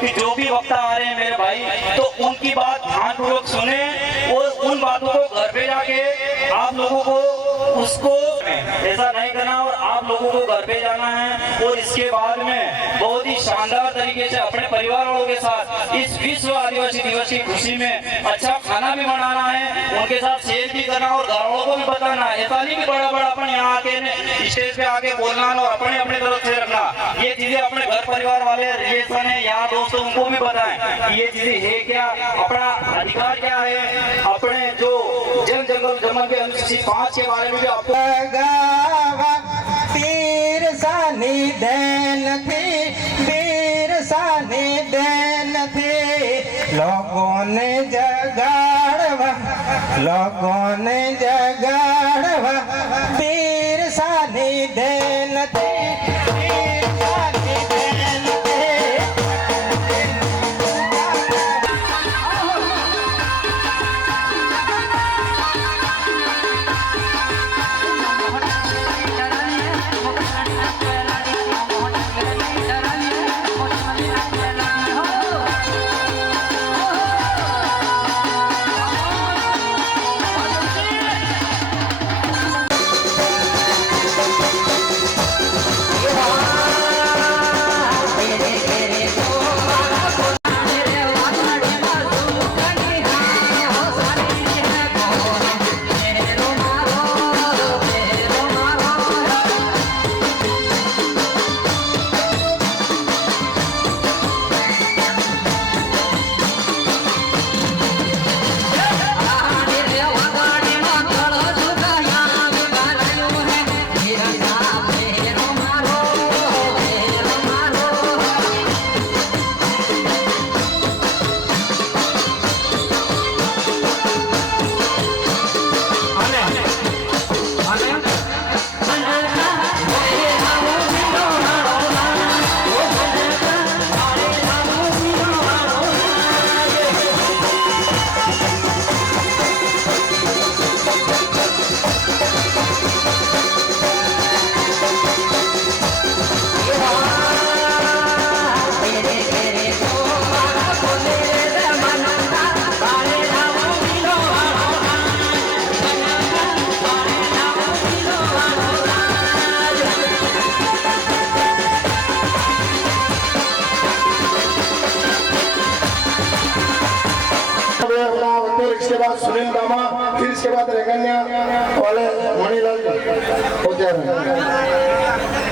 कि जो भी वक्ता आ रहे हैं मेरे भाई, तो उनकी बात ध्यानपूर्वक सुने और उन बातों को घर पे जाके आप लोगों को उसको ऐसा नहीं करना, और आप लोगों को घर पे जाना है और इसके बाद में बहुत ही शानदार तरीके से अपने परिवार वालों के साथ इस विश्व आदिवासी दिवस की खुशी में अच्छा खाना भी बनाना है, उनके साथ शेयर भी करना और घर वालों को भी बताना है। ऐसा नहीं कि बड़ा बड़ा अपन यहाँ आके स्टेज पे आके बोलना और अपने अपने तरफ से रखना। ये चीजें अपने घर परिवार वाले रिलेशन है, यहाँ दोस्तों, उनको भी बताएं ये चीजें है क्या, अपना अधिकार क्या है, अपने जो जन जंगल जमन के अनुसूचित 5 के बारे में भी आपको वीर सानी देन थी, वीर सानी देन थी, लोगों ने जगाड़वा, लोगों ने जगाड़वा, वीर सानी देन थी, वीर सानी देन थी। इसके बाद सुनील दामा, फिर इसके बाद रेगन्या वाले मणिलाल हो जा रहे हैं।